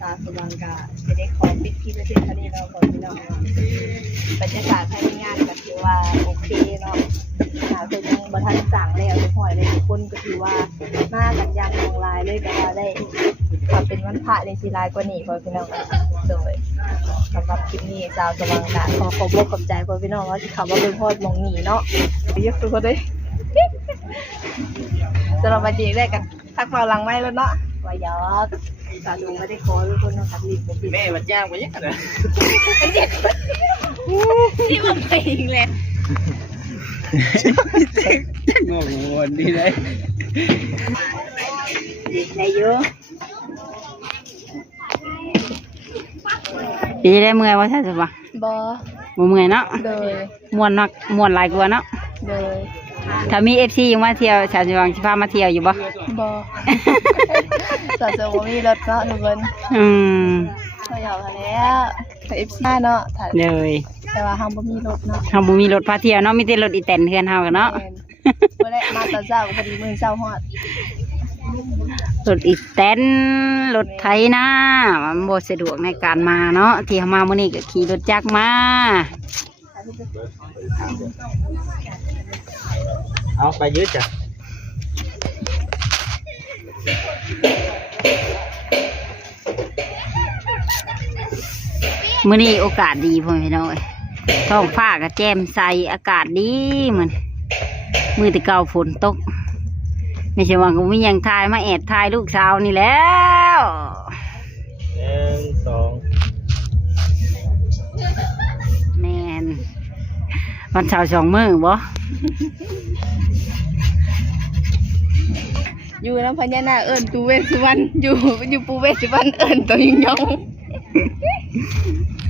ตาสว่างกาจะได้ขอปิดที่ประเทศทะเลเราก่อนพี่น้องบรรยากาศภายในงานก็ถือว่าโอเคเนาะคือยังบรทันสั่งแล้วทุกหอยเลยทุกคนก็ถือว่ามากันยังลงลายเลยก็ว่าได้ความเป็นวันพระในสีลายกว่านี้พอพี่น้องโดยสำหรับคลิปนี้สาวสว่างกาขอบคุณขอบใจพอพี่น้องว่าที่เขามาเป็นพ่อมองหนีเนาะเยอะทุกคนเลยสำหรับวันนี้ได้กันทักมาหลังไม่แล้วเนาะวายอกสาวไม่ได้ขอทุกคนนะครับรีบผมแม่มันย่างไปยังไงมันเด็กที่มันไปอีกแล้วงงวนดีเลยได้เยอะดีได้เมื่อยว่าใช่ไหมบ่เมื่อยเนาะเลยม่วนนักม่วนหลายกว่าเนาะเลยถ้ามีเอฟซียังมาเที่ยวชาวจังหวัดชิพามาเที่ยวอยู่บ่สาวจะมีรถเนาะทุกคนเขาอยากแล้วแต่เอฟซีเนาะเลยแต่ว่าห้างบ่มีรถเนาะห้างบ่มีรถพาเที่ยวเนาะมีแต่รถอีแตนเฮือนเฮากันเนาะบ่ได้มาตอนเช้าพอดีมื้อเช้าฮอดรถอีแตนรถไถนามันบ่สะดวกในการมาเนาะที่เฮามามื้อนี้ก็ขี่รถจักรมาเอาไปยืดจ้ะมื้อนี้โอกาสดีพ่อพี่น้องท้องฟ้าก็แจ่มใสอากาศดีมื้อมื้อแต่เก่าฝนตกไม่ใช่ว่าก็มีหยังถ่ายมาแอบถ่ายลูกสาวนี่แล้ว1 2แม่นวันเสาร์2 มื้อบ่อยู่น้ำพญานาคเอิญปูเวสสุวรรณอยู่ปูเวสสุวรรณเอิญตัวยิงยอง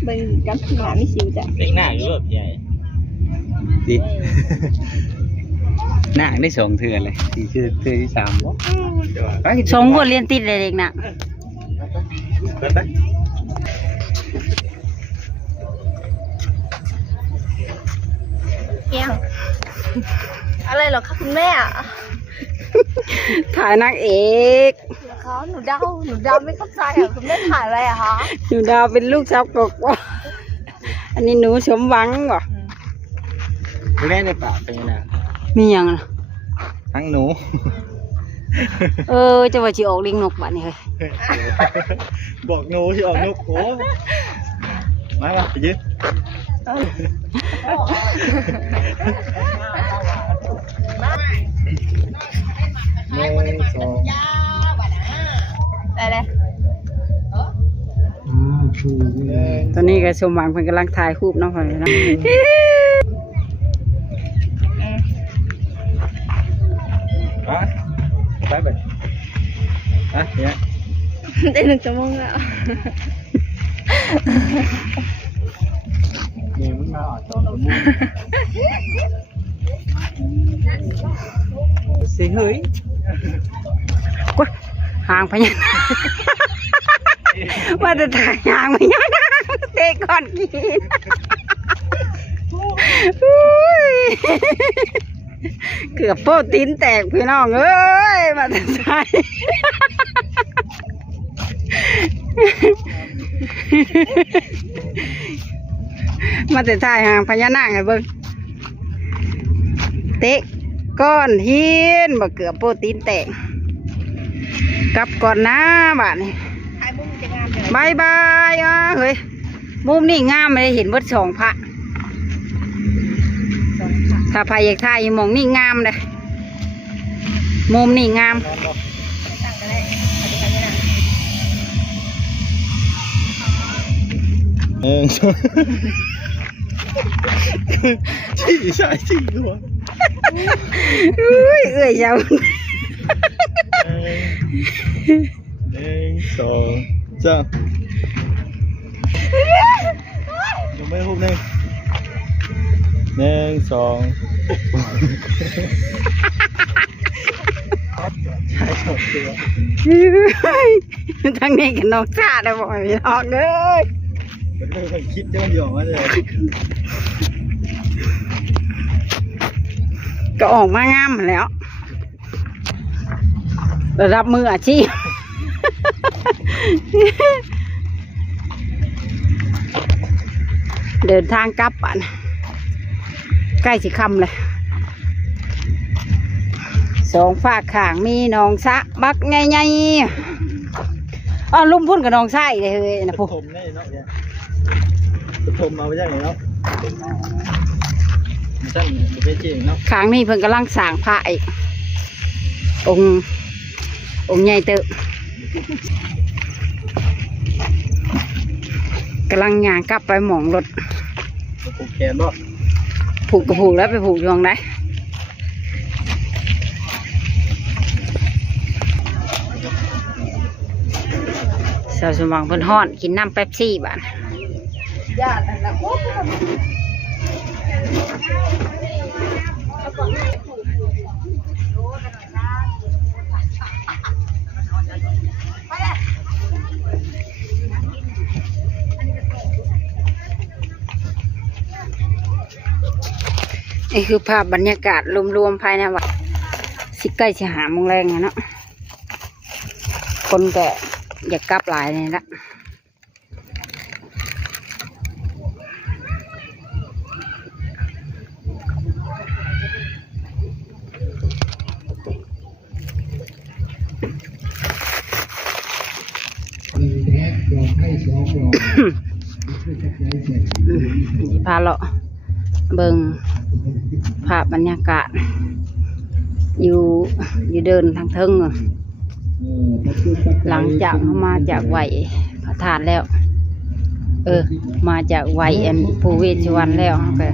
เป็นกับหมาไม่ชิวจ้ะเด็กหน้าอยู่แบบใหญ่ดิหน้าได้2 เทื่อเลย4 เทื่อที่ 3บ่2 บทเรียนติดเลยเด็กน่ะเอียงอะไรหรอคะคุณแม่ถ่ายนางเอก เขาหนูดาวไม่เข้าใจอ่ะคุณแม่ถ่ายอะไรอะคะหนูดาวเป็นลูกสาวกกว่าอันนี้หนูสมหวังบ่แม่ในป่าเป็นยังไงมีอย่างน่ะทั้งหนูจะว่าสิออกลิงนกบัดนี้เฮ้ยบอกหนูสิออกนกโอ้มาไปยืดอะไรตอนนี้ก็สมหวังเพิ่นกำลังถ่ายรูปเนาะพ่อนะไปเนี่ยได้1 ชั่วโมงแล้วนี่มันมาตอนมุ้งสิเฮ้ยกว่าหางพญานาคว่าจะถ่ายหางพญานาคเตะก่อนกินเกือบโป้ตีนแตกพี่น้องเอ้ยมาแต่ใช่มาแต่ถ่ายหางพญานาคให้เบิ่งเตะก้อนหินมาเกือบโป้ตีนแตกกลับก่อนนะบ้านนี้บายบายเฮ้ยมุมนี่งามเลยเห็นวัด2 พระถ้าพายอยากถ่ายมองนี่งามเลยมุมนี่งามชี้ใช่ชี้ตัวเอ้ยเจ้า1 2 3ยังไม่พูดเลย1 2ใช่2 ตัวทั้งนี้กับน้องชาได้บ่อยพี่น้องเอ้ยคิดจะมันหยอกมาเลยก็ออกมางามแล้วระดับมืออาชีพ เดินทางกลับอ่ะใกล้สิค่ำเลยสองฝากข้างมีหนองสะบักไงอ๋อลุมพุ่นกับหนองไส้เลยเฮ้ยนะพวก ถมนี่เนาะเนี่ยถมเอาไปยังไงเนาะท่านบุฟเฟ่เจ๋งเนาะ ข้างนี้เพิ่นกำลังสร้างพระอีกองค์ใหญ่เติบกำลังย่างกลับไปหมองรถ ผูกแขนบ่ ผูกกับผูกแล้วไปผูกอยู่ตรงไหนสาวสมองเพิ่นฮ้อนกินน้ำเป๊ปซี่บ้าน ญาติอันนั้นโอ้ นี่คือภาพบรรยากาศรวมๆภายในวัดสิใกล้สิหาโมงแรงแล้วเนาะคนแก่อยากกลับหลายเลยละพาเลาะเบิ่งภาพบรรยากาศอยู่เดินทางเทิงหลังจากเขามาจากไหวพระธาตุแล้วมาจากไหวภูเวศสุวรรณแล้วเขาก็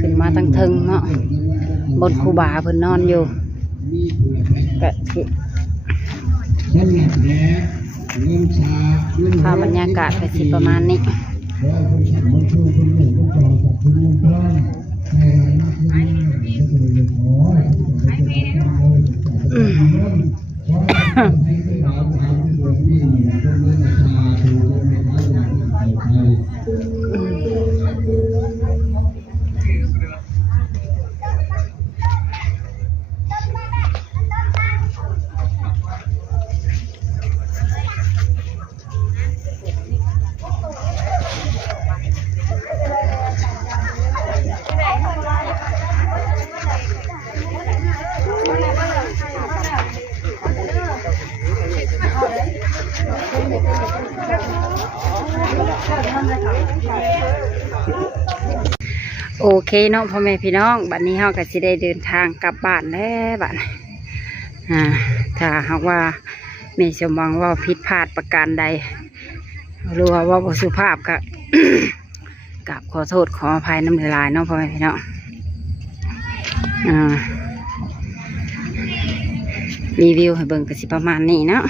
ขึ้นมาทางเทิงเนาะบนคูบาเพิ่นนอนอยู่ก็ภาพบรรยากาศก็สิประมาณนี้โอเคเนาะพ่อแม่พี่น้องบัดนี้เฮาก็สิได้เดินทางกลับบ้านแล้วบัดถ้าหากว่าแม่สมหวังว่าผิดพลาดประการใดหรือว่าบ่สุภาพก็ กราบขอโทษขออภัยน้ำลายเนาะพ่อแม่พี่น้องรีวิวให้เบิ่งก็สิประมาณนี้เนาะ